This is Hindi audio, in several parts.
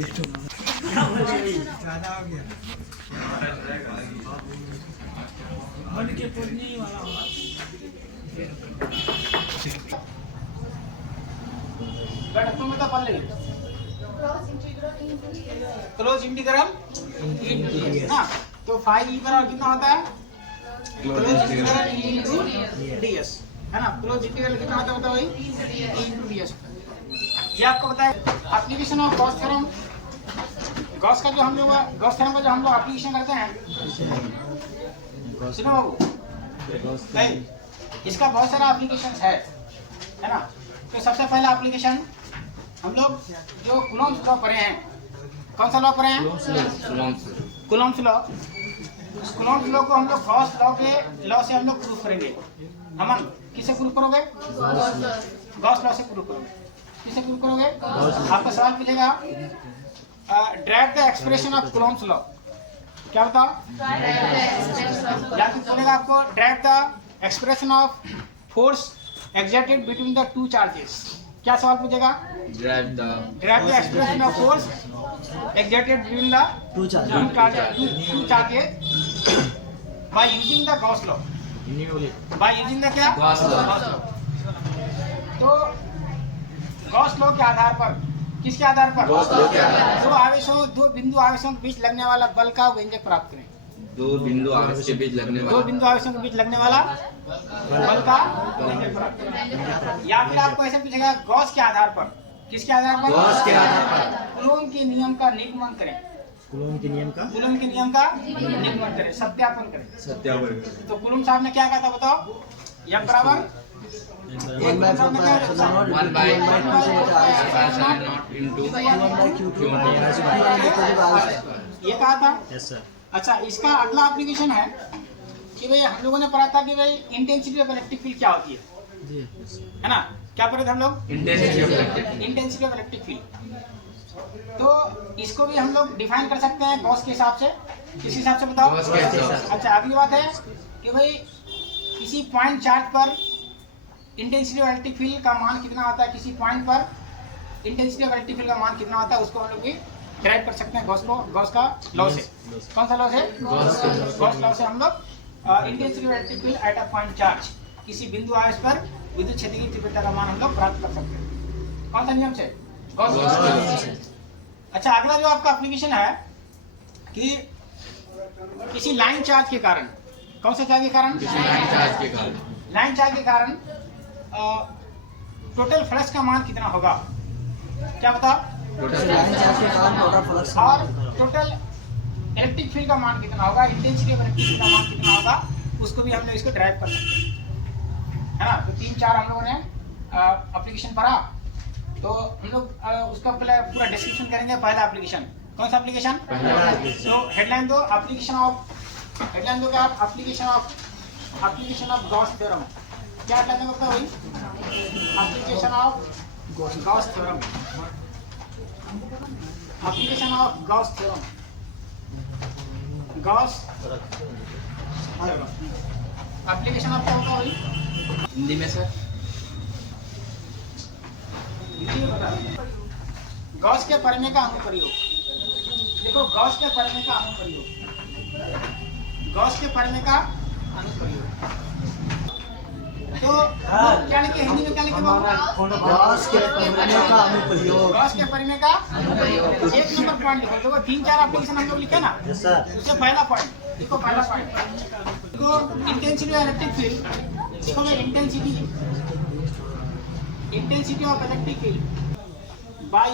क्लोज इंटीग्रल हाँ, तो फाइव ई बराबर कितना होता है? Close integral E into DS है ना। क्लोज इंटीग्रल कितना होता है वही ई इंटू डीएस। ये आपको बताया application of Gauss theorem. Gauss का जो हम लोग गॉस थ्योरम का जो हम लोग एप्लीकेशन करते हैं, सुनो बाबू नहीं, इसका बहुत सारा एप्लीकेशन है ना। तो सबसे पहला एप्लीकेशन हम लोग जो कूलॉम्स लॉ पढ़े हैं, कौन सा लॉ पढ़े हैं? Coulomb's law. उस कूलॉम्स लॉ को हम लोग गॉस लॉ के लॉ से हम लोग प्रूफ करेंगे। अमन किससे प्रूफ करोगे? गॉस लॉ से प्रूफ करोगे। किससे प्रूफ करोगे? आपका सवाल पूछेगा derive the expression of Coulomb's law. क्या बताओ? या फिर बोलेगा आपको derive the expression of force exerted between the two charges. क्या सवाल पूछेगा? Derive the expression of force exerted between the two charges by using the Gauss law. By using the क्या? Gauss law. तो गॉस लॉ के आधार पर, किसके आधार पर? दो बिंदु आवेशों के बीच लगने वाला बल का व्यंजक प्राप्त करें। दो बिंदु आवेश के बीच लगने वाला बल का व्यंजक प्राप्त करें। या फिर आपको ऐसे पूछेगा गॉस के आधार पर, किसके आधार पर? गॉस के आधार पर कूलॉम के नियम का निगमन करें। कूलॉम के नियम का निगमन करें, सत्यापन करें। तो कूलॉम साहब ने क्या कहा था बताओ? यह बराबर ये कहा था। अच्छा, इसका अगला एप्लीकेशन है कि भाई हम लोगों ने पढ़ा था कि भाई इंटेंसिटी ऑफ इलेक्ट्रिक फील्ड क्या होती है ना। क्या पढ़े थे हम लोग? Intensity of electric field. तो इसको भी हम लोग डिफाइन कर सकते हैं गॉस के हिसाब से। किस हिसाब से बताओ? अच्छा, अगली बात है कि भाई किसी पॉइंट चार्ज पर इंटेंसिटी ऑफ इलेक्ट्रिक फील्ड का मान कितना आता है, किसी पॉइंट पर इंटेंसिटी ऑफ इलेक्ट्रिक फील्ड का मान कितना आता है, उसको हम लोग भी ड्राइव कर सकते हैं गॉस का लॉ से। कौन सा लॉ से? गॉस लॉ से हम लोग intensity of electric field at a point charge, किसी बिंदु आवेश पर विद्युत क्षेत्र की तीव्रता का मान हम लोग प्राप्त कर सकते हैं। कौन सा नियम से? गॉस लॉ से। अच्छा, अगला जो आपका एप्लीकेशन है कि किसी लाइन चार्ज के कारण, कौन सा चार्ज के कारण? लाइन चार्ज के कारण टोटल फ्लक्स का मान कितना होगा? क्या बता? और टोटल इलेक्ट्रिक फील्ड का मान कितना होगा, इंटेंसिटी ऑफ इलेक्ट्रिक फील्ड का मान कितना होगा, उसको भी हम लोग इसको ड्राइव कर सकते हैं, है ना। तो 3-4 हम लोगों ने एप्लीकेशन पढ़ा, तो हम लोग उसका पूरा डिस्क्रिप्शन करेंगे। पहला एप्लीकेशन कौन सा एप्लीकेशन? तो हेडलाइन दो, एप्लीकेशन क्या? Application of Gauss theorem. क्या हेडलाइन होता है? Application of Gauss theorem. Application of Gauss theorem. Application of क्या होता है हिंदी में सर? गॉस के प्रमेय का अनुप्रयोग। देखो, गॉस के प्रमेय का अनुप्रयोग, तो क्या लिखे हिंदी में? क्या लिखे? गॉस के प्रमेय का अनुप्रयोग। एक नंबर पॉइंट लिखो। देखो 3-4 एप्लीकेशन हम लोग लिखे ना, उससे पहला पॉइंट देखो। तो इंटेंसिटी ऑफ इलेक्ट्रिक फील्ड, देखो intensity of electric field by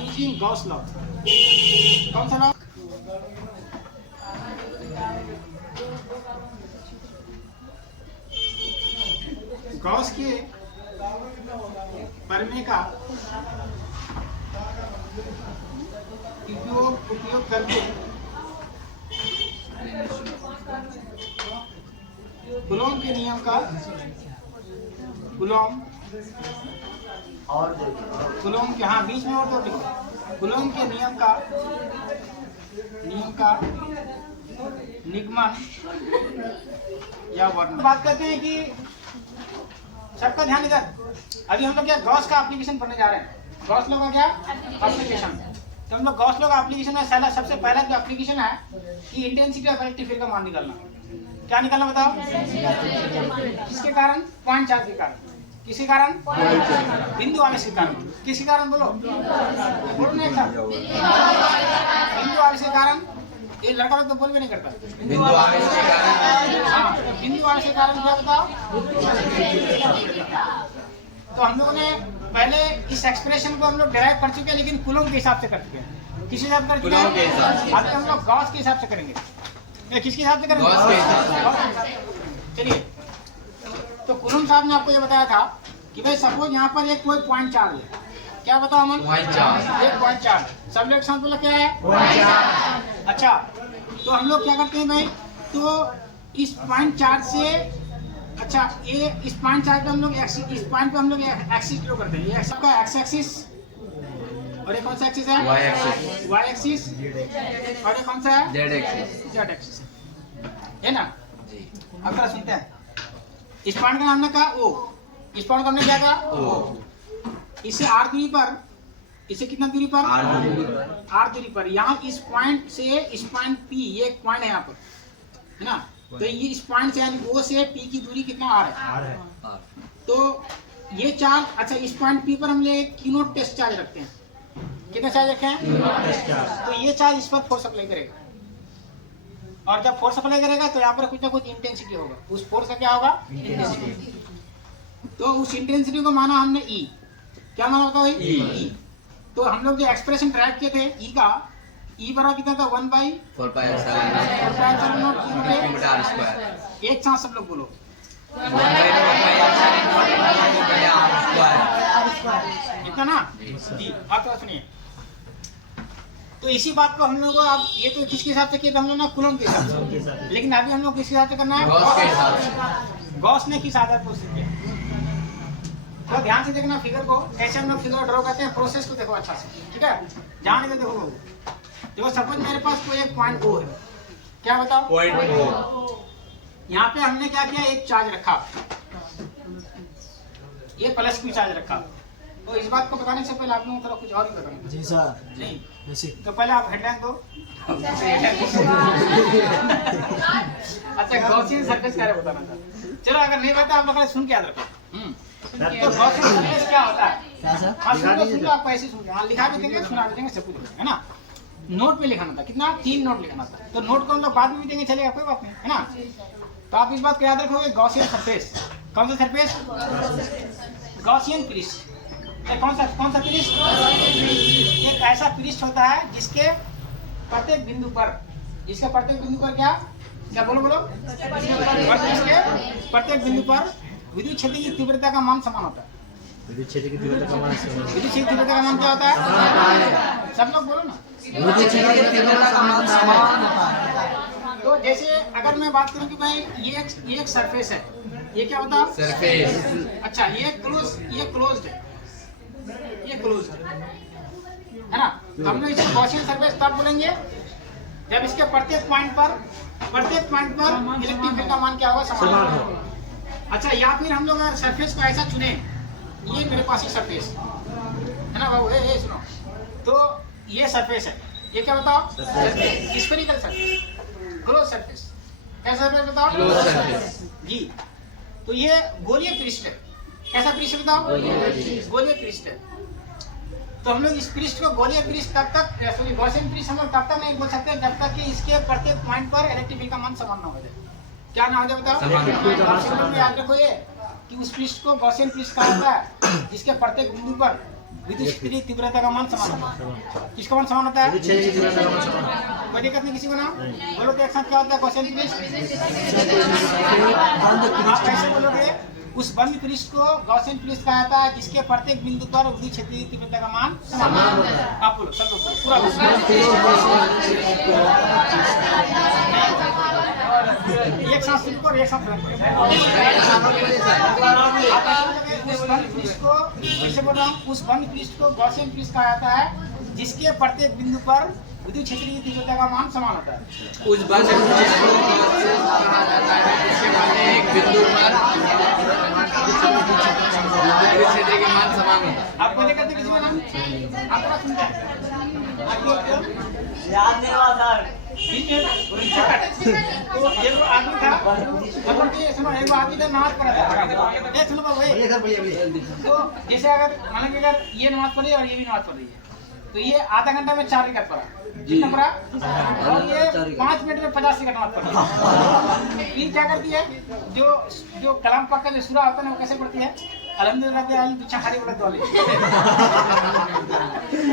using Gauss law. कौन सा लॉ? गॉस के प्रमेय का उपयोग करके कूलॉम के नियम का कूलॉम के बीच में और तो लिखो। कूलॉम के नियम का निगमन या वर्णन। बात करते हैं कि सबका ध्यान इधर। अभी हम लोग क्या गॉस का एप्लीकेशन पढ़ने जा रहे हैं। गॉस लॉ का क्या एप्लीकेशन। तो हम लोग गॉस लॉ का एप्लीकेशन में सबसे पहला जो एप्लीकेशन है कि इंटेंसिटी ऑफ इलेक्ट्रिक फील्ड का मान निकालना। क्या निकालना बताओ? किसके कारण? पॉइंट चार्ज के कारण। किसके कारण? बिंदु आवेश के कारण। किसके कारण? बोलो बोलो ना एक साथ। बिंदु आवेश के कारण। ये लड़का लोग तो बोल भी नहीं करता। बिंदु आवेश के कारण। हाँ, तो बिंदु आवेश के कारण क्या बताओ? तो हम लोगों ने पहले इस एक्सप्रेशन को हम लोग डिराइव कर चुके हैं, लेकिन कूलॉम के हिसाब से कर चुके हैं। किस हिसाब से कर चुके कूलॉम के हिसाब हैं? से। अब हम लोग गॉस के हिसाब से करेंगे। ये किसके हिसाब से करेंगे? गॉस के हिसाब से। गॉस के हिसाब से। चलिए, तो कूलॉम साहब ने आपको ये बताया था कि भाई सपोज यहाँ पर एक कोई पॉइंट चार्ज है। क्या बताओ अमन? Point charge. एक पॉइंट चार्ज। सब लोग साथ बोला क्या है? Point charge. अच्छा, तो हम लोग क्या करते हैं भाई? तो इस पॉइंट चार्ज से, अच्छा ये इस पॉइंट चार्ज पे हम लोग इस पॉइंट पे हम लोग एक्सिस ड्रॉ करते हैं। ये सबका एक्स एक्सिस और ये कौन सा एक्सिस है? Y axis. वाई एक्सिस और ये कौन सा है? Z axis. जेड एक्सिस है ना। जी। अब थोड़ा सुनते हैं। इस पॉइंट का नाम ने कहा ओ। इस पॉइंट का हमने क्या कहा? ओ। इसे आर दूरी पर, इसे कितना दूरी पर? आर दूरी पर। यहाँ इस पॉइंट से इस पॉइंट पी, ये एक पॉइंट है यहाँ पर, है ना। तो ये इस पॉइंट से यानी ओ से पी की दूरी कितना आर है? तो ये चार्ज, अच्छा इस पॉइंट पी पर हम ले क्यू नॉट टेस्ट चार्ज रखते हैं। कितना चार्ज रखे हैं? तो ये चार्ज इस पर फोर्स अप्लाई करेगा, और जब फोर्स अप्लाई करेगा तो यहाँ पर कुछ ना कुछ इंटेंसिटी होगा। उस फोर्स का क्या होगा? इंटेंसिटी। तो उस इंटेंसिटी को माना हमने ई। क्या माना बताओ? ई। तो हम लोग जो एक्सप्रेशन ड्राइव किए थे ई का, ई बराबर कितना था? 1/4 4 pi epsilon naught naught R square. एक साथ सब लोग बोलो। 1/4 pi epsilon naught R square. इतना ना जी। आप तो सुनिए, तो इसी बात को हम लोग को, अब ये तो किसके हिसाब से किया था हम लोग ना? कूलॉम के हिसाब से। लेकिन अभी हम लोग किस हिसाब से करना है? गॉस के हिसाब से। गॉस ने किस आधार पर उससे किया? तो ध्यान से देखना फिगर को, कैसे हम लोग फिगर ड्रॉ करते हैं। प्रोसेस को देखो अच्छा से, ठीक है? जाने दे, देखो देखो। सपोज मेरे पास कोई एक पॉइंट ओ है। क्या बताओ? Point O. यहाँ पे हमने क्या किया? एक चार्ज रखा, ये प्लस क्यू चार्ज रखा। तो इस बात को बताने से पहले आप लोगों को थोड़ा कुछ और भी बताना। जी सर। नहीं वैसे तो पहले आप हेडलाइन दो। अच्छा, गॉसियन सरफेस क्या है बताना था। चलो, अगर नहीं पता आप लोग सुन के याद रखो। तो गॉसियन सरफेस क्या होता है? क्या सर? हाँ, सुन लो आप ऐसे सुन लो। हाँ, लिखा भी देंगे, सुना भी देंगे, सब कुछ है ना। नोट पे लिखाना था। कितना? 3 नोट लिखना था। तो नोट को हम लोग बाद में भी देंगे, चलेगा, कोई बात नहीं, है ना। तो आप इस बात को याद रखोगे, गॉसियन सरफेस। कौन सा सरफेस? गॉसियन पृष्ठ। कौन सा पृष्ठ? एक ऐसा पृष्ठ होता है जिसके प्रत्येक बिंदु पर, क्या बोलो इसके प्रत्येक बिंदु पर विद्युत क्षेत्र की तीव्रता का मान समान होता है। विद्युत क्षेत्र की तीव्रता का मान विद्युत क्षेत्र की तीव्रता का मान क्या होता है? सब लोग बोलो ना। विद्युत क्षेत्र की तीव्रता का मान समान होता है। तो जैसे अगर मैं बात करूं कि भाई ये एक सरफेस है, ये क्या होता है? सरफेस। अच्छा, ये क्लोज्ड है, ये क्लोज्ड है ना। तो हम लोग इसे गॉसियन सरफेस तब बोलेंगे जब इसके प्रत्येक पॉइंट पर इलेक्ट्रिक फील्ड का मान क्या होगा? समान होगा। अच्छा, या फिर हम लोग अगर सरफेस को ऐसा चुने, ये मेरे पास ही सरफेस है ना बाबू, ये सुनो। तो ये सरफेस है, ये क्या बताओ? Spherical surface, close surface. कैसा सरफेस बताओ? क्लोज सरफेस जी। तो ये गोलीय पृष्ठ है। कैसा पृष्ठ बताओ? गोलीय पृष्ठ है। तो हम लोग इस पृष्ठ को गोलीय पृष्ठ गॉसियन पृष्ठ हम लोग तब तक नहीं बोल सकते जब तक कि इसके प्रत्येक पॉइंट पर इलेक्ट्रिक फील्ड का मान समान ना हो जाए। क्या ना हो जाए बताओ? सिंपल याद रखो ये कि उस पृष्ठ को गॉसियन पृष्ठ कहा जाता है जिसके प्रत्येक बिंदु पर विद्युत क्षेत्र की तीव्रता का मान समान होता है। किसका मान समान होता है? विद्युत क्षेत्र की तीव्रता का मान समान होता है। कोई दिक्कत नहीं किसी को ना। बोलो तो एक साथ क्या होता है गॉसियन पृष्ठ? आप कैसे बोलोगे? उस बंद पृष्ठ को गॉसियन पृष्ठ कहा जाता है जिसके प्रत्येक बिंदु पर विद्युत क्षेत्र की तीव्रता का मान समान होता है। आप बोलो, सब लोग पूरा एक साथ शुरू करो, एक साथ उस बंद पृष्ठ को, कैसे बोल रहा हूँ, उस बंद पृष्ठ को गॉसियन पृष्ठ कहा जाता है जिसके प्रत्येक बिंदु पर विद्युत क्षेत्र की तीव्रता का मान समान होता है। उस बंद पृष्ठ को कहा जाता है जिसके प्रत्येक बिंदु पर विद्युत क्षेत्र क्षेत्र के मान समान होता है। आप पहले करते किसी का नाम आप थोड़ा सुनते हैं आगे बोलते हो याद नहीं हुआ सर। बीच में तो एक आदमी था मतलब कि सुनो एक आदमी था नमाज पढ़ा था ये सुनो बाबू तो जैसे अगर माना कि अगर ये नमाज पढ़ी और ये भी नमाज पढ़ रही है तो ये आधा घंटा में 4 रकात पढ़ा कितना पढ़ा और ये 5 मिनट में 50 रकात नमाज पढ़ा ये क्या करती है जो कलाम पाक का जो सूरा होता है ना वो कैसे पढ़ती है अल्हम्दुलिल्लाह रब्बिल आलमीन पीछे खड़ी बोलत वाली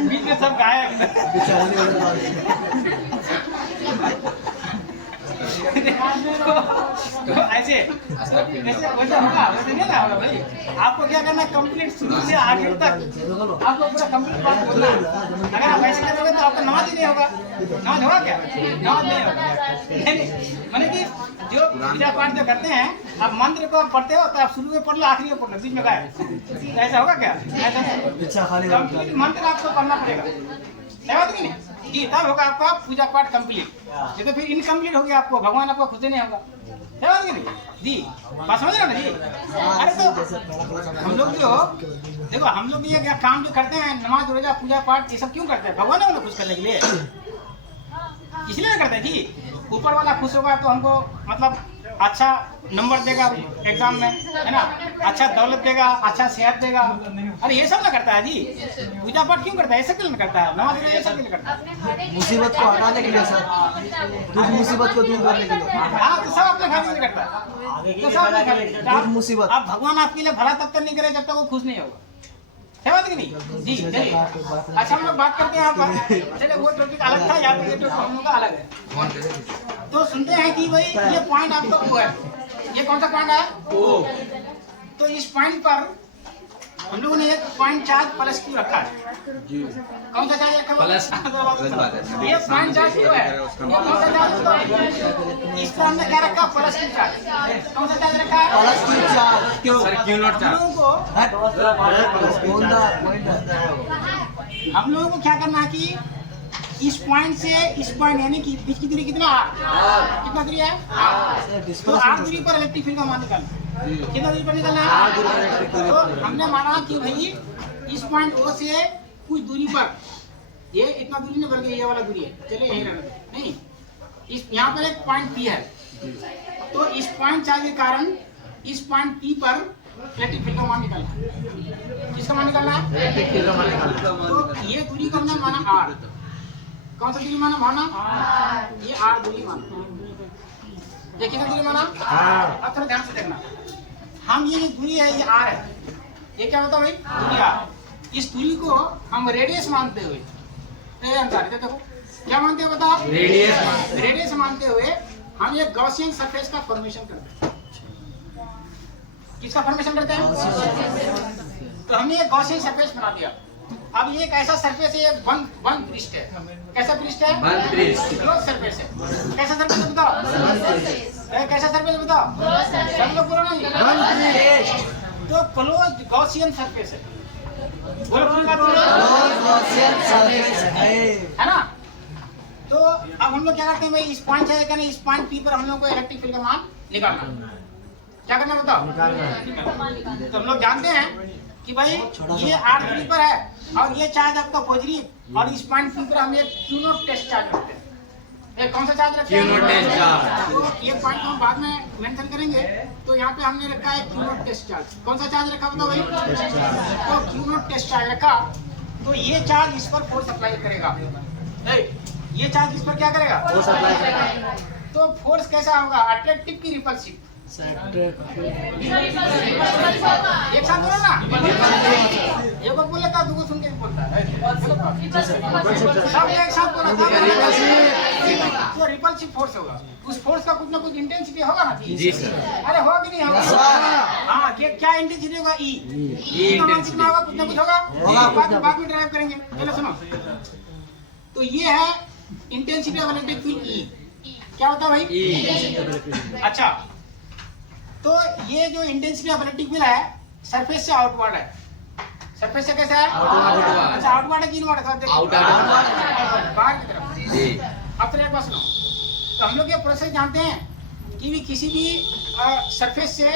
बीच में सब गायब तो ऐसे वैसे होगा वैसे नहीं ना होगा भाई आपको क्या करना है कंप्लीट शुरू से आखिर तक आपको पूरा कंप्लीट बात बोलना है अगर आप ऐसे करोगे तो आपका नमाज ही नहीं होगा नमाज होगा क्या नमाज नहीं होगा नहीं माने कि जो पूजा पाठ जो करते हैं आप मंत्र को आप पढ़ते हो तो आप शुरू में पढ़ लो आखिरी में पढ़ लो बीच में गायब ऐसा होगा क्या ऐसा कंप्लीट मंत्र आपको पढ़ना पड़ेगा नहीं कि नहीं जी तब होगा आपका पूजा पाठ कंप्लीट ये तो फिर इनकम्प्लीट हो गया आपको भगवान आपको खुश नहीं होगा कि नहीं जी बात समझ रहे हो ना जी अरे तो हम लोग जो देखो हम लोग ये काम जो करते हैं नमाज रोजा पूजा पाठ ये सब क्यों करते हैं भगवान ने खुश करने के लिए इसलिए करते हैं जी ऊपर वाला खुश होगा तो हमको मतलब अच्छा नंबर देगा एग्जाम में है ना अच्छा दौलत देगा अच्छा सेहत देगा अरे ये सब ना करता है जी पूजा पाठ क्यों करता है ऐसा क्यों नहीं करता है नमाज ये सब क्यों करता है मुसीबत को हटाने के लिए सर दुख मुसीबत को दूर करने के लिए हाँ तो सब अपने घर में करता है तो सब अपने घर में दुख मुसीबत अब भगवान आपके लिए भला तब तक नहीं करे जब तक वो खुश नहीं होगा है बात कि नहीं जी चलिए अच्छा हम लोग बात करते हैं यहाँ पर चलिए वो टॉपिक अलग था यहाँ पे ये टॉपिक हम लोग का अलग है तो सुनते हैं कि भाई ये पॉइंट आपका वो है ये कौन सा पॉइंट है तो इस पॉइंट पर हम लोगों ने एक पॉइंट चार्ज प्लस क्यों रखा है कौन सा चार्ज रखा प्लस ये पॉइंट चार्ज क्यों है ये कौन सा चार्ज इस पर हमने क्या रखा प्लस क्यों चार्ज कौन सा चार्ज रखा है प्लस क्यों चार्ज क्यों सर क्यों नॉट हम लोगों को क्या करना है कि इस पॉइंट से इस पॉइंट यानी कि बीच की दूरी कितना कितना दूरी है तो 8 दूरी पर इलेक्ट्रिक फील्ड का मान निकालना कितना दूरी पर निकालना है तो हमने माना कि भाई इस पॉइंट ओ से कुछ दूरी पर ये इतना दूरी नहीं बल्कि ये वाला दूरी है चलिए यही रहने दो नहीं इस यहाँ पर एक पॉइंट पी है तो इस पॉइंट चार्ज के कारण इस पॉइंट पी पर इलेक्ट्रिक फील्ड का मान निकालना किसका मान निकालना है तो ये दूरी को हमने माना आर कौन सा दूरी माना ये आर दूरी माना ये कितना दूरी माना अब थोड़ा ध्यान से देखना हम ये दूरी है ये आर है ये क्या होता है भाई दूरी आर इस दूरी को हम रेडियस मानते हुए देखो क्या मानते हो बताओ रेडियस मानते हुए हम ये गॉसियन सरफेस का फॉर्मेशन करते हैं किसका फॉर्मेशन करते हैं तो हमने एक गॉसियन सरफेस बना दिया अब ये एक ऐसा सरफेस है ये बंद पृष्ठ है कैसा पृष्ठ है क्लोज सरफेस है कैसा सरफेस है बताओ कैसा सरफेस बताओ सब लोग बोलो ना तो क्लोज गॉसियन सरफेस है बोलो है ना तो अब हम लोग क्या करते हैं भाई इस पॉइंट से इस पॉइंट पी पर हम लोग को इलेक्ट्रिक फील्ड का मान निकालना क्या करना बताओ तो हम लोग जानते हैं कि भाई ये 8 दूरी पर है और ये चार्ज आपका पॉजिटिव और इस पॉइंट पी पर हम एक क्यू नॉट टेस्ट चार्ज रखते हैं एक कौन सा चार्ज रखते हैं तो ये पॉइंट हम बाद में मेंशन करेंगे तो यहाँ पे हमने रखा है क्यू नॉट टेस्ट चार्ज कौन सा चार्ज रखा बताओ भाई तो क्यू नॉट टेस्ट चार्ज रखा तो ये चार्ज इस पर फोर्स अप्लाई करेगा ये चार्ज इस पर क्या करेगा फोर्स अप्लाई करेगा तो फोर्स कैसा होगा अट्रैक्टिव की रिपल्सिव एक साथ बोलो ना एक बार बोले का दूसरा सुन के बोलता है सब एक साथ बोला तो रिपल्सिव फोर्स होगा उस फोर्स का कुछ ना कुछ इंटेंसिटी होगा ना जी सर अरे होगा कि नहीं होगा हाँ क्या इंटेंसिटी होगा ई कितना होगा कुछ ना कुछ होगा बाद में ड्राइव करेंगे चलो सुनो तो ये है intensity of electric field E क्या होता है भाई अच्छा तो ये जो इंटेंसिटी ऑफ इलेक्ट्रिक फील्ड है सरफेस से आउटवर्ड है सरफेस से कैसा है अच्छा आउटवर्ड है कि इनवर्ड है बाहर की तरफ अब तो एक बात सुनो तो हम लोग ये प्रोसेस जानते हैं कि भी किसी भी सरफेस से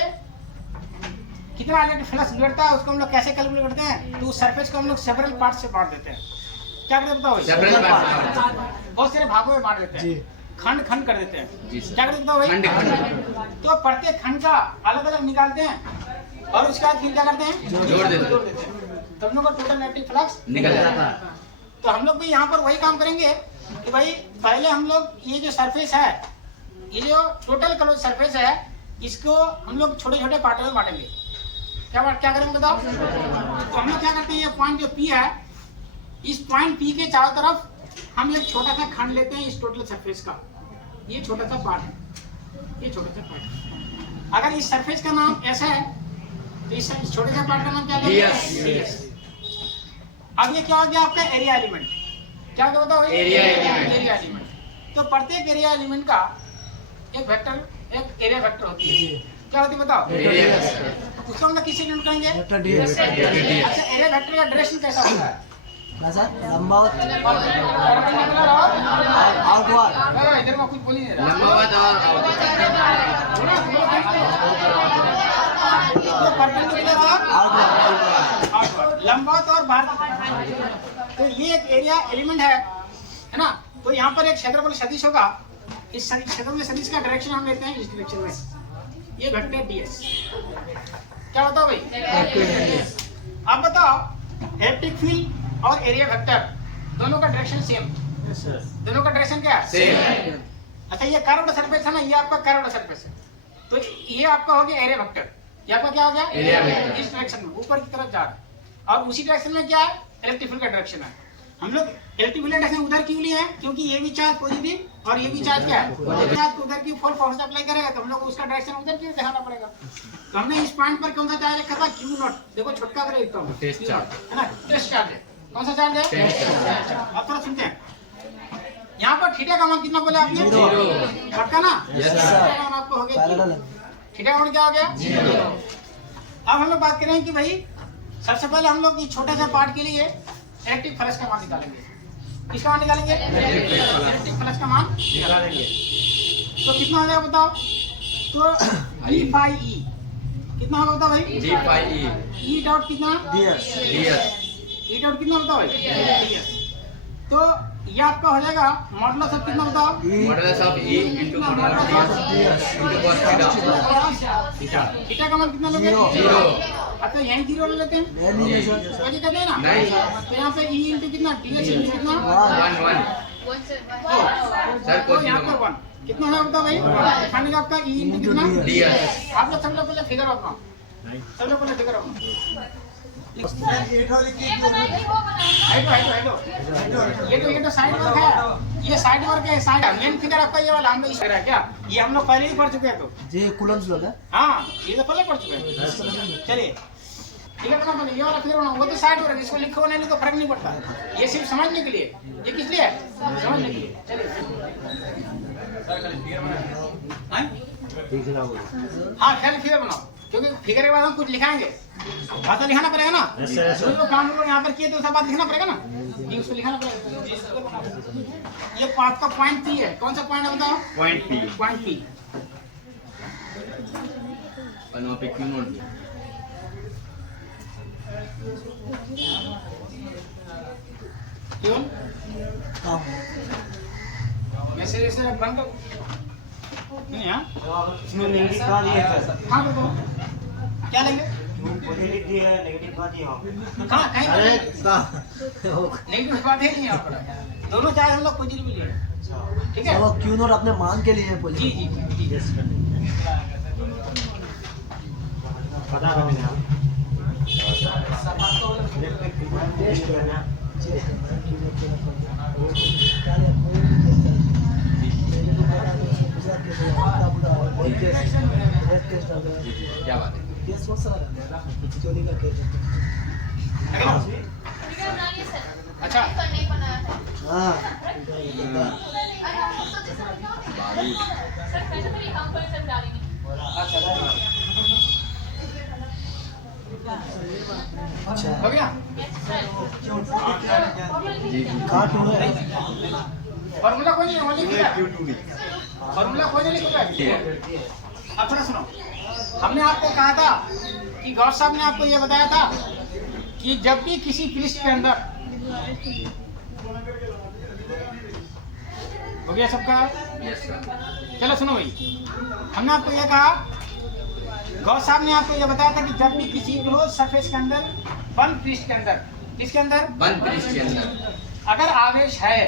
कितना इलेक्ट्रिक फ्लक्स गुजरता है उसको हम लोग कैसे कैलकुलेट करते हैं, तो उस सरफेस को हम लोग सेवरल पार्ट से बांट देते हैं। क्या करते बताओ भाई, सेपरेट पार्ट बहुत सारे भागों में बांट देते हैं, खंड खंड कर देते हैं। क्या करते बताओ भाई, खंड खंड तो प्रत्येक खंड का अलग अलग निकालते हैं और उसके बाद फिर क्या करते हैं, जोड़ देते हैं। तो हम लोग का टोटल इलेक्ट्रिक फ्लक्स निकल जाता है। तो हम लोग भी यहाँ पर वही काम करेंगे कि भाई पहले हम लोग ये जो सरफेस है, ये जो टोटल क्लोज सरफेस है, इसको हम लोग छोटे छोटे पार्टों में बांटेंगे। क्या करेंगे बताओ, तो हम लोग क्या करते हैं, ये पॉइंट जो पी है, इस पॉइंट पी के चारों तरफ हम एक छोटा सा खंड लेते हैं इस टोटल सरफेस का, ये छोटा सा पार्ट है, ये छोटा सा पार्ट। अगर इस सरफेस का नाम ऐसा है तो इस छोटे से पार्ट का नाम क्या है, DS। अब ये क्या हो गया आपका एरिया एलिमेंट। क्या क्या बताओ, एरिया एलिमेंट। Area element. तो प्रत्येक एरिया एलिमेंट का एक वेक्टर, एक एरिया वेक्टर होती है। क्या होती है बताओ, एरिया। तो उसको हम लोग किससे डिनोट करेंगे, वेक्टर DS। अच्छा एरिया वेक्टर का डायरेक्शन कैसा होता है, कैसा लंबावत आउटवर्ड। इधर में कुछ बोल ही नहीं रहा, लंबावत और तो परपेंडिकुलर और आउटवर्ड, लंबावत और बाहर। तो ये एक एरिया एलिमेंट है ना। तो यहाँ पर एक क्षेत्रफल सदिश होगा, इस क्षेत्रफल सदिश का डायरेक्शन हम लेते हैं इस डायरेक्शन में, ये वेक्टर DS। क्या बताओ भाई, अब बताओ इलेक्ट्रिक फील्ड और एरिया वेक्टर दोनों का डायरेक्शन सेम, दोनों का डायरेक्शन क्या है, सेम। अच्छा ये कर्व्ड सरफेस है ना, ये आपका कर्व्ड सरफेस है, तो ये आपका हो गया एरिया वेक्टर, ये आपका क्या हो गया, एरिया वेक्टर। इस डायरेक्शन में ऊपर की तरफ जा रहा है। और उसी डायरेक्शन में क्या है, इलेक्ट्रिक फील्ड का डायरेक्शन है। हम लोग इलेक्ट्रिक फील्ड डायरेक्शन उधर क्यों लिए हैं, क्योंकि ये भी चार्ज पॉजिटिव और ये भी चार्ज क्या है, चार्ज उधर की फुल फोर्स अप्लाई करेगा, तो हम लोग उसका डायरेक्शन उधर क्यों दिखाना पड़ेगा। तो हमने इस पॉइंट पर कौन सा चार्ज रखा था, Q0। देखो छोटका कर लिखता हूँ, टेस्ट चार्ज है ना, टेस्ट चार्ज है। कौन सा चार्ज है, टेस्ट चार्ज। अब थोड़ा सुनते हैं, यहाँ पर थीटा का मान कितना बोले आपने, 0। पक्का ना, Yes, sir। थीटा का मान आपको हो गया 0। थीटा का मान क्या हो गया 0। अब हम लोग बात करें कि भाई सबसे पहले हम लोग इस छोटे से पार्ट के लिए इलेक्ट्रिक फ्लक्स का मान निकालेंगे। किसका मान निकालेंगे, इलेक्ट्रिक फ्लक्स का मान निकालेंगे। तो कितना हो जाएगा बताओ, तो E फाई E कितना होगा बताओ भाई, G5E E डॉट कितना, DS E डॉट कितना बताओ भाई, DS। तो ये आपका हो जाएगा मॉडुलस ऑफ कितना बताओ, modulus of E into modulus of DS into cos theta. Theta का मान कितना लोगे, 0। अच्छा यहीं 0 ले लेते हैं, नहीं सर, वही कहते हैं ना। नहीं। तो यहाँ पे E इंटू कितना, DS इंटू कितना, 1 सर तो यहाँ पे 1 कितना होगा बताओ भाई, खाने का आपका E इंटू कितना, DS। आप लोग सब लोग पहले फिगर अपना, सब लोग पहले फिगर अपना, ये तो साइड वर्क है, ये साइड वर्क है, साइड मेन फिगर आपका ये वाला हम लोग इस है क्या, ये हम लोग पहले ही पढ़ चुके हैं। तो जी कूलम्स लोग है। हाँ ये तो पहले पढ़ चुके हैं। चलिए ठीक है ना, ये वाला फिगर होना, वो तो साइड वर्क, इसको लिखो नहीं लिखो फर्क नहीं पड़ता, ये सिर्फ समझने के लिए, ये किस लिए है, समझने के लिए। चलिए हाँ ख्याल फिगर बनाओ, क्योंकि फिगर के बाद हम कुछ लिखाएंगे, बात तो लिखाना पड़ेगा ना। जो काम लोग यहाँ पर किए तो सब बात लिखना पड़ेगा ना, ये उसको लिखाना पड़ेगा। ये आपका पॉइंट P है, कौन सा पॉइंट है बताओ, पॉइंट P पॉइंट P। और वहाँ पे Q0 क्यों हाँ ऐसे ऐसे बंद कर नहीं, हाँ इसमें नेगेटिव कहाँ दिया है सर? हाँ तो क्या लेंगे, पॉजिटिव दिया है, नेगेटिव कहाँ दिया है? कहाँ कहीं अरे नेगेटिव बात है नहीं यहाँ पर, दोनों चार्ज हम लोग पॉजिटिव लिए, ठीक है। वो क्यों नोट अपने मान के लिए है जी पॉजिटिव। जी जी पता करने का। टेस्ट करना क्या बात है, केस बहुत सारा रहता है, चोरी का केस। अच्छा हाँ अच्छा हो गया, कहाँ टू है? फॉर्मूला कोई नहीं है, फॉर्मूला कोई नहीं लिखा है। अब थोड़ा सुनो, हमने आपको कहा था कि गौर साहब ने आपको यह बताया था कि जब भी किसी पृष्ठ के अंदर हो गया सबका, चलो सुनो भाई, हमने आपको यह कहा, गौर साहब ने आपको यह बताया था कि जब भी किसी क्लोज सरफेस के अंदर, बंद पृष्ठ के अंदर, किसके अंदर, बंद पृष्ठ के अंदर अगर आवेश है,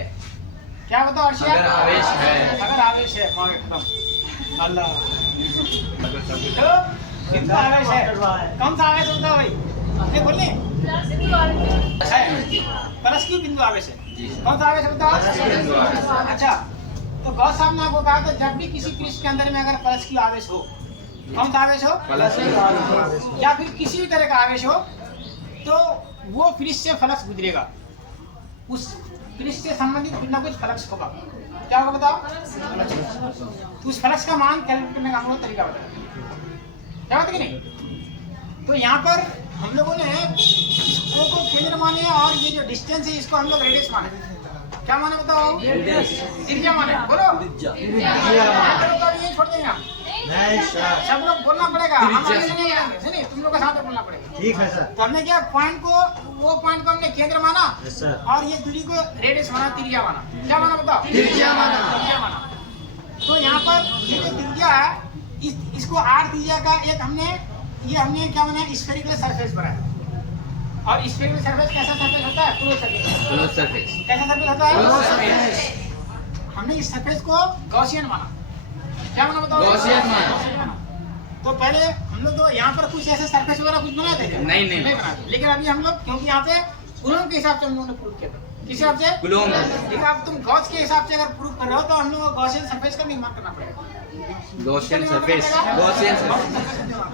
क्या बताओ अर्शिया? अगर आवेश है, अगर आवेश है, मांगे खत्म, अल्लाह, तो कितना आवेश है, कौन सा आवेश होता है भाई, ये बोलिए, प्लस क्यू बिंदु आवेश है, कौन सा आवेश होता है? अच्छा, तो गौर साहब ने आपको कहा था जब भी किसी पृष्ठ के अंदर में अगर प्लस क्यू आवेश हो, कौन सा आवेश हो, प्लस या फिर किसी भी तरह का आवेश हो, तो वो पृष्ठ से फ्लक्स गुजरेगा, उस पृष्ठ से संबंधित कुछ ना कुछ फ्लक्स होगा, क्या होगा बताओ? तो उस फ्लक्स का मान कैलकुलेट करने का हम लोग तरीका बताया, क्या बात है कि नहीं? तो यहाँ पर हम लोगों ने इसको को केंद्र माने और ये जो डिस्टेंस है इसको हम लोग रेडियस माने, क्या माने बताओ? त्रिज्या माने, बोलो ये छोड़ देंगे, सब लोग बोलना पड़ेगा, हम आगे से नहीं बोलेंगे, सुनिए तुम लोग के साथ बोलना पड़ेगा, ठीक है सर। तो हमने क्या पॉइंट को, वो पॉइंट को हमने केंद्र माना यस सर। और ये दूरी को रेडियस माना, त्रिज्या माना, क्या माना बताओ? त्रिज्या माना। त्रिज्या माना। तो यहाँ पर ये जो त्रिज्या है, इसको आर त्रिज्या का एक हमने क्या बनाया, स्फेरिकल सरफेस बनाया, और स्फेरिकल सरफेस कैसा सरफेस होता है? Close surface. क्लोज सरफेस, कैसा सरफेस होता है? Close surface. हमने इस सरफेस को गॉसियन माना, क्या माना बताओ? गॉसियन माना। गॉसियन माना। तो पहले हम लोग तो यहाँ पर कुछ ऐसे सरफेस वगैरह कुछ बनाए थे क्या? नहीं बनाए, लेकिन अभी हम लोग क्योंकि यहाँ पे कूलम के हिसाब से हम लोगों ने प्रूव किया था, किस हिसाब से? कूलम। लेकिन अब तुम गॉस के हिसाब से अगर प्रूव कर रहे हो तो हम लोग को गॉसियन सरफेस का निर्माण करना पड़ेगा, गॉसियन सरफेस, गॉसियन सरफेस,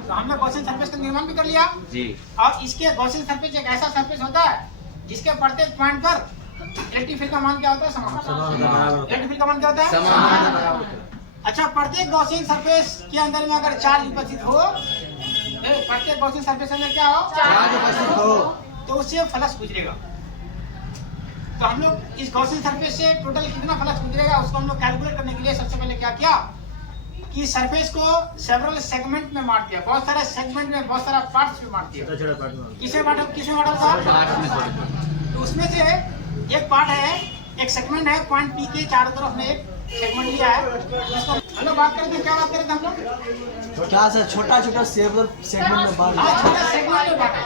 तो हमने गॉसियन सरफेस का निर्माण भी कर लिया जी। और इसके गॉसियन सरफेस एक ऐसा सरफेस होता है जिसके प्रत्येक पॉइंट पर इलेक्ट्रिक फील्ड का मान क्या होता है? समान। इलेक्ट्रिक फील्ड का मान क्या होता है? समान। अच्छा, प्रत्येक गॉसियन सरफेस के अंदर में अगर चार्ज उपस्थित हो, प्रत्येक गॉसियन सरफेस में क्या हो? चार्ज उपस्थित हो, तो उससे फ्लक्स गुजरेगा। तो हम लोग इस गॉसियन सरफेस से टोटल कितना फ्लक्स गुजरेगा उसको हम लोग कैलकुलेट करने के लिए सबसे पहले क्या किया कि सरफेस को सेवरल सेगमेंट में बांट दिया, बहुत सारे सेगमेंट में, बहुत सारा पार्ट्स में बांट दिया। किसमें बांटा था? तो उसमें से एक पार्ट है, एक सेगमेंट है, पॉइंट पी के चारों तरफ में एक सेगमेंट लिया है, जिसको हम लोग बात करते हैं, क्या बात करते हैं हम लोग? क्या सर? छोटा छोटा सेवरल सेगमेंट में बांट हाँ, छोटा सेगमेंट में बांटा।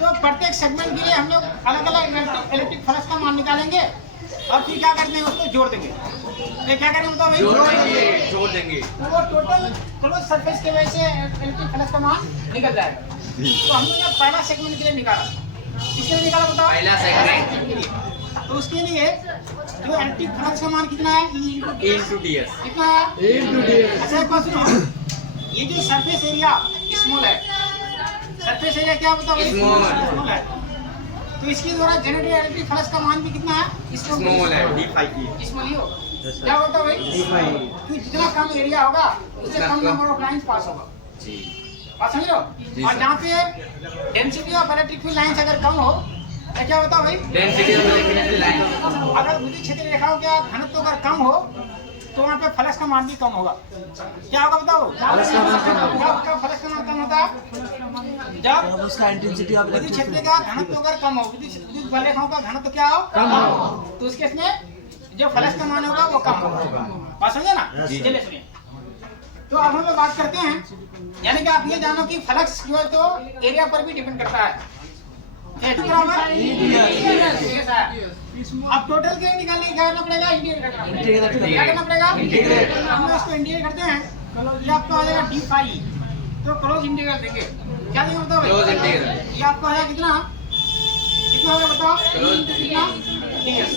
तो प्रत्येक सेगमेंट के लिए हम लोग अलग अलग इलेक्ट्रिक फ्लक्स का मान निकालेंगे और फिर क्या करते हैं, उसको जोड़ देंगे। तो क्या करेंगे बताओ भाई? जोड़ देंगे। तो वो टोटल क्लोज सरफेस के वजह से इलेक्ट्रिक फ्लक्स का मान निकल जाएगा। तो हम लोग ने पहला सेगमेंट के लिए निकाला, किसके लिए निकाला बताओ? पहला सेगमेंट। तो उसके लिए जो इलेक्ट्रिक फ्लक्स का मान कितना है? E into ds। कितना है? अच्छा एक बात सुनो, ये जो सरफेस एरिया स्मॉल है, सरफेस एरिया क्या बताओ? स्मॉल है। तो इसके द्वारा जनरेटेड इलेक्ट्रिक फ्लक्स का मान भी कितना है? स्मॉल है, d5 स्मॉल ही हो। क्या होता है भाई? तो जितना कम एरिया होगा उससे कम नंबर ऑफ लाइंस पास होगा। जी। बात समझ लो? और जहाँ पे density of electric field lines अगर कम हो तो क्या होता है भाई? Density of electric field line. अगर विद्युत क्षेत्र रेखाओं का घनत्व अगर कम हो तो वहाँ पे फ्लक्स का मान भी कम होगा। क्या होगा बताओ? फ्लक्स का मान कम होता है जब उसका इंटेंसिटी ऑफ विद्युत क्षेत्र का घनत्व अगर कम हो, विद्युत बल रेखाओं का घनत्व क्या हो? कम हो, तो उस केस में जो फ्लक्स का मान होगा वो कम होगा। बात समझे ना? चलिए सुनिए, तो अब हम लोग बात करते हैं, यानी कि आप ये जानो कि फ्लक्स जो है तो एरिया पर भी डिपेंड करता है। अब टोटल के निकालने क्या करना पड़ेगा? इंटीग्रेट करना पड़ेगा। हम लोग इसको इंटीग्रेट करते हैं, ये आपका आ जाएगा d5, तो क्लोज इंटीग्रल देंगे, क्या देंगे बताओ? Close integral. ये आपका है कितना होगा बताओ? क्लोज कितना ds,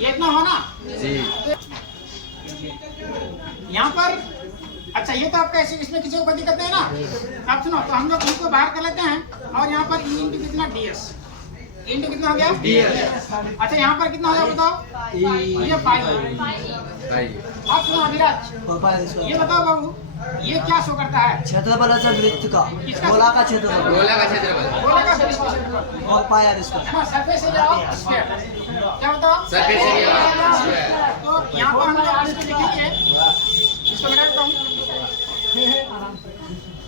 ये इतना हो ना जी। यहाँ पर। अच्छा, ये तो आपका ऐसे इसमें किसी को गलती करते हैं ना, आप सुनो, तो हम लोग इनको बाहर कर लेते हैं और यहाँ पर e इंटू कितना ds, इंटू कितना हो गया? ds। अच्छा, यहाँ पर कितना हो गया बताओ? ये 5। आप सुनो अभिराज, ये बताओ बाबू, ये क्या शो करता है? क्षेत्रफल है सर वृत्त का, गोला का क्षेत्रफल, गोला का क्षेत्रफल, गोला का क्षेत्रफल और पाया इसको, है ना, सरफेस एरिया ऑफ स्फीयर। क्या बताओ? Surface area of sphere. तो यहाँ पर हम लोग इसको लिखेंगे, इसको मिटा देता हूँ।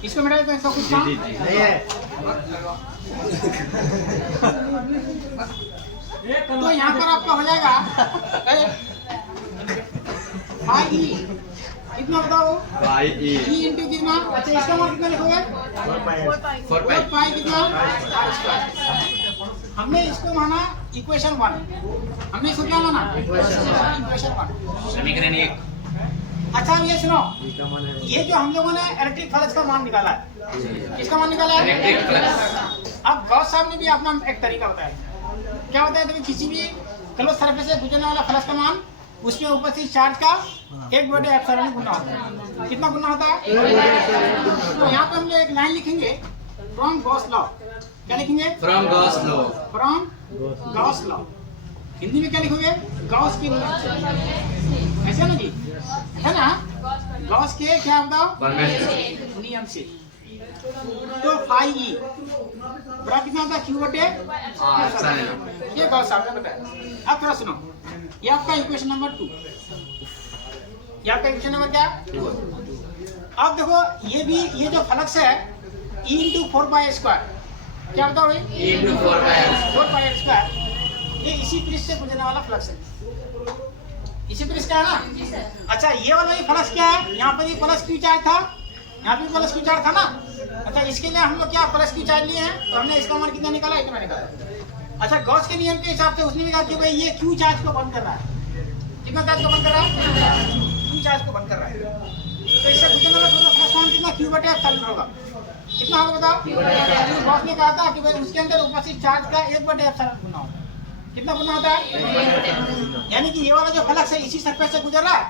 इसको मिटा दो इसका कुछ काम नहीं है तो यहाँ पर आपका हो जाएगा फाइव ई कितना बताओ बाई ई ई इंटू कितना अच्छा इसका मान कितना लिखोगे 4 पाई पाई कितना हमने इसको माना इक्वेशन 1 हमने इसको क्या माना इक्वेशन 1 समीकरण 1 अच्छा ये सुनो ये जो हम लोगों ने इलेक्ट्रिक फ्लक्स का मान निकाला है किसका मान निकाला है इलेक्ट्रिक फ्लक्स अब गॉस साहब ने भी अपना एक तरीका बताया क्या बताया तुम्हें किसी भी क्लोज सरफेस से गुजरने वाला फ्लक्स का मान उसमें उपस्थित चार्ज का 1/ε गुना होता है कितना गुना होता है तो यहाँ पे हम लोग एक लाइन लिखेंगे फ्रॉम गॉस लॉ क्या लिखेंगे from Gauss law from Gauss law Hindi में क्या लिखोगे गॉस के नियम से ऐसा ना जी है ना गॉस के क्या बताओ परमेश्वर नियम से तो फाइव ई बराबर कितना होता है क्यू बटे ये गॉस साहब ने बताया अब थोड़ा सुनो ये आपका इक्वेशन नंबर 2 ये आपका इक्वेशन नंबर क्या 2 अब देखो ये जो फ्लक्स है E इंटू 4 स्क्वायर क्या बताओ भाई E into 4 pi स्क्वायर ये इसी पृष्ठ से गुजरने वाला फ्लक्स है इसी पृष्ठ का है ना अच्छा ये वाला ये फ्लक्स क्या है यहाँ पर ये प्लस क्यू चार्ज था यहाँ पे प्लस क्यू चार्ज था ना अच्छा इसके लिए हम लोग क्या प्लस क्यू चार्ज लिए हैं तो हमने इसका मान कितना निकाला इतना निकाला अच्छा गॉस के नियम के हिसाब से उसने भी कहा कि भाई ये क्यू चार्ज को बंद कर रहा है कितना चार्ज को बंद कर रहा है क्यू चार्ज को बंद कर रहा है तो इससे गुजरने वाला फ्लक्स मान कितना क्यू बटे एप्सिलॉन होगा कितना होगा बताओ गॉस ने कहा था कि भाई उसके अंदर उपस्थित चार्ज का 1/ε गुना होगा कितना गुना होता है यानी कि ये वाला जो फ्लक्स है इसी सरफेस से गुजर रहा है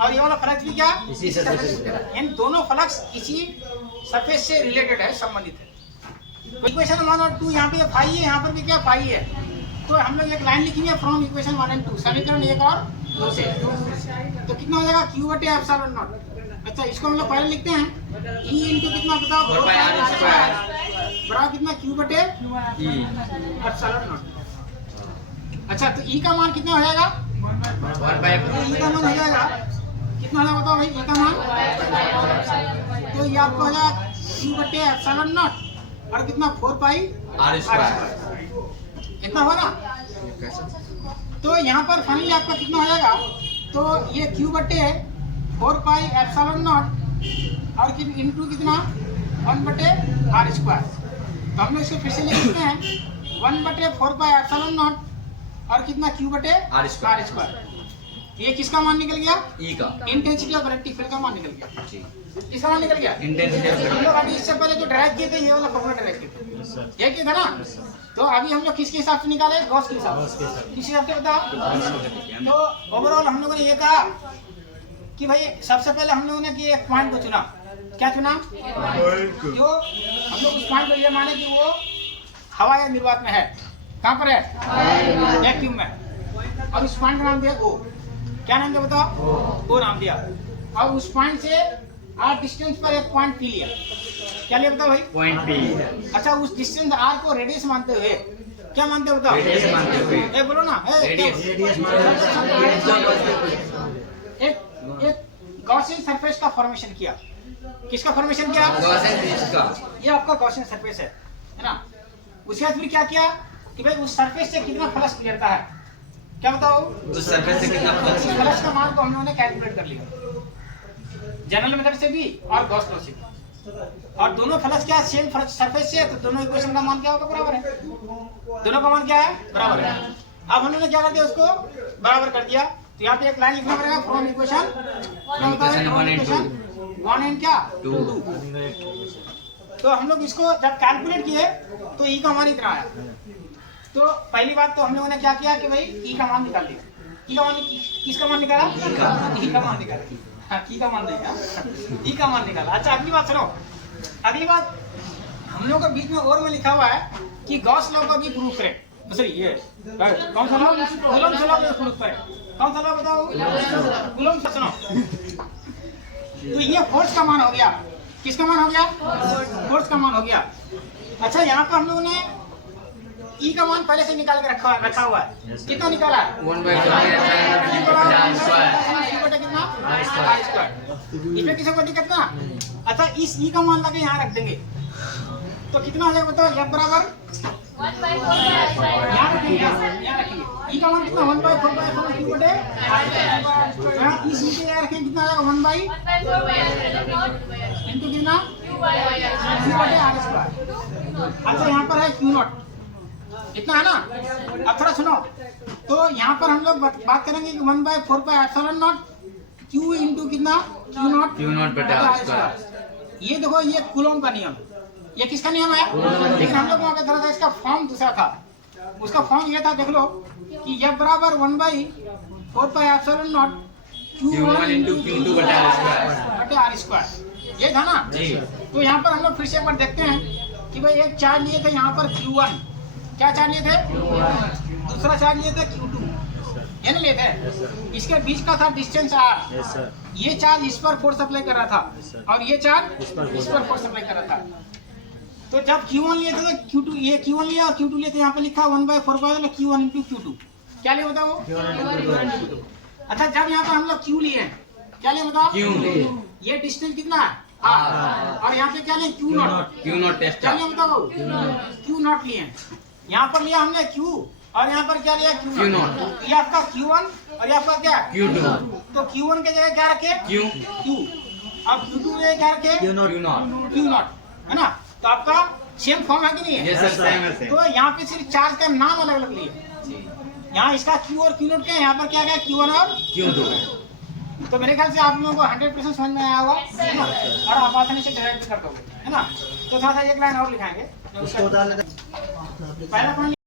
और ये वाला फ्लक्स भी क्या इसी सरफेस से गुजर रहा है यानी दोनों फ्लक्स इसी सरफेस से रिलेटेड है संबंधित है इक्वेशन 1 और 2 यहाँ पे फाई है यहाँ पर भी क्या फाई है तो हम लोग एक लाइन लिखेंगे फ्रॉम इक्वेशन 1 एंड 2 समीकरण 1 और 2 से तो कितना हो जाएगा क्यू बटे एप्सिलॉन नॉट अच्छा इसको हम लोग पहले लिखते हैं ई इंटू कितना बताओ 4 pi r स्क्वायर बराबर कितना क्यू बटे E एप्सिलॉन नॉट अच्छा तो ई का मान कितना हो जाएगा 1 by ई का मान हो जाएगा कितना होगा बताओ भाई ई का मान तो ये आपको हो जाएगा क्यू बटे एप्सिलॉन नॉट और कितना 4 पाई r स्क्वायर कितना हुआ ना तो यहाँ पर फाइनली आपका कितना हो जाएगा तो ये क्यू बटे 4 पाई एप्सिलॉन नॉट और इनटू कितना 1/r स्क्वायर तो हम लोग इसको फिर से लिख सकते हैं 1/4 पाई एप्सिलॉन नॉट और कितना क्यू बटे r स्क्वायर ये किसका मान निकल गया E का इंटेंसिटी ऑफ इलेक्ट्रिक फील्ड का मान निकल गया जी किसका मान निकल गया इंटेंसिटी हम लोग अभी इससे पहले जो ड्राइव किए थे ये वाला फॉर्मूला ड्राइव किए थे ये किया था ना तो अभी हम लोग किसके हिसाब से निकाले गॉस के हिसाब से किस हिसाब से बताओ तो ओवरऑल हम लोगों ने ये कहा कि भाई सबसे पहले हम लोगों ने कि एक पॉइंट को चुना क्या चुना जो हम लोग उस पॉइंट को ये माने कि वो हवा या निर्वात में है कहाँ पर है वैक्यूम में और उस पॉइंट का नाम दिया ओ क्या नाम दिया बताओ ओ नाम दिया और उस पॉइंट से आर डिस्टेंस पर एक पॉइंट पी लिया क्या लिया बताओ भाई पॉइंट P अच्छा उस डिस्टेंस आर को रेडियस मानते हुए क्या मानते हो बताओ रेडियस मानते हुए ए बोलो ना रेडियस एक गॉसियन सरफेस का फॉर्मेशन किया किसका फॉर्मेशन किया गॉसियन डिस्क का ये आपका गॉसियन सरफेस है ना उसके बाद फिर क्या किया कि भाई उस सरफेस से कितना फ्लक्स गुजरता है क्या बताओ उस सरफेस से कितना फ्लक्स उस फ्लक्स का मान को हम लोगों ने कैलकुलेट कर लिया जनरल मेथड से भी और गॉस लॉ से भी और दोनों फ्लक्स क्या सेम सरफेस से तो दोनों इक्वेशन का मान क्या होगा बराबर है दोनों का मान क्या है बराबर है अब हम लोगों ने क्या कर दिया उसको बराबर कर दिया तो यहाँ पे एक लाइन लिखना पड़ेगा फ्रॉम इक्वेशन 1 एंड क्या 2 तो हम लोग इसको जब कैलकुलेट किए तो ई का मान इतना आया तो पहली बात तो हम लोगों ने क्या किया कि भाई ई का मान निकाल लिया ई का मान किसका मान निकाला ई का मान निकाला हाँ की का मान नहीं ई का मान निकाला अच्छा अगली बात सुनो अगली बात हम लोग के बीच में और में लिखा हुआ है कि गॉस लॉ का भी प्रूफ करें सॉरी ये कौन सा लॉ कूलॉम लॉ का प्रूफ करें कौन सा लॉ बताओ कूलॉम से सुनो तो ये फोर्स का मान हो गया किसका मान हो गया फोर्स का मान हो गया अच्छा यहाँ पर हम लोगों ने ई का मान पहले से निकाल के रखा हुआ है कितना निकाला है 1/4 कितना आर स्क्वायर। इसमें किसी को दिक्कत ना। अच्छा इस ई का मान लगे यहाँ रख देंगे तो कितना हो जाएगा बताओ? एफ बराबर यहाँ रखिए, यहाँ रखिए। ई का मान कितना? 1/4 क्यू बटे यहाँ इस ई के यहाँ रखें कितना आ जाएगा? 1/, इंटू कितना? क्यू बटे आर स्क्वायर। अच्छा यहाँ पर है क्यू नॉट, इतना है ना। अब थोड़ा सुनो, तो यहाँ पर हम लोग बात करेंगे कि 1/4 एप्सिलॉन नॉट क्यू इंटू कितना? क्यू नॉट बटे आर स्क्वायर। ये देखो ये कूलॉम का नियम, ये किसका नियम है? लेकिन हम लोग वहाँ पे थोड़ा सा इसका फॉर्म दूसरा था। उसका फॉर्म ये था, देख लो कि F बराबर 1/4 epsilon not Q1 into Q2 बटे आर स्क्वायर। ये था ना जी। तो यहाँ पर हम लोग फिर से एक बार देखते हैं कि भाई एक चार्ज लिए थे यहाँ पर Q1, क्या चार्ज लिए थे? दूसरा चार्ज लिए थे Q2, ये नहीं लिए थे। इसके बीच का था डिस्टेंस R। Yes sir. ये चार्ज इस पर फोर्स अप्लाई कर रहा था और ये चार्ज इस पर फोर्स अप्लाई कर रहा था। तो जब Q1 लिए थे तो Q2, ये Q1 लिया और Q2 लिए थे, यहाँ पे लिखा 1/4 Q1 इंटू Q2। क्या लिए बताओ? अच्छा जब यहाँ पर हम लोग Q लिए हैं, क्या लिए बताओ? Q। ये डिस्टेंस कितना है? R। और यहाँ पे क्या लिए? Q naught. Q naught test क्या लिए बताओ? Q नॉट लिए हैं। यहाँ पर लिया हमने Q और यहाँ पर क्या लिया? Q not. ये आपका Q1 और ये आपका क्या? Q2। तो Q1 के जगह क्या रखे? Q अब Q2 के जगह क्या रखे? Q नॉट Q नॉट, है ना। तो आपका सेम फॉर्म है कि नहीं है? यस सर, सेम है सेम। तो यहाँ पे सिर्फ चार्ज का नाम अलग अलग लिए। यहाँ इसका Q और Q नॉट क्या है? यहाँ पर क्या है? Q1 और Q2। तो मेरे ख्याल से आप लोगों को 100% समझ में आया होगा, है ना। और आप आसानी से डिराइव भी कर दोगे, है ना। तो थोड़ा सा एक लाइन और लिखाएंगे। उसको बता लेते पहला पॉइंट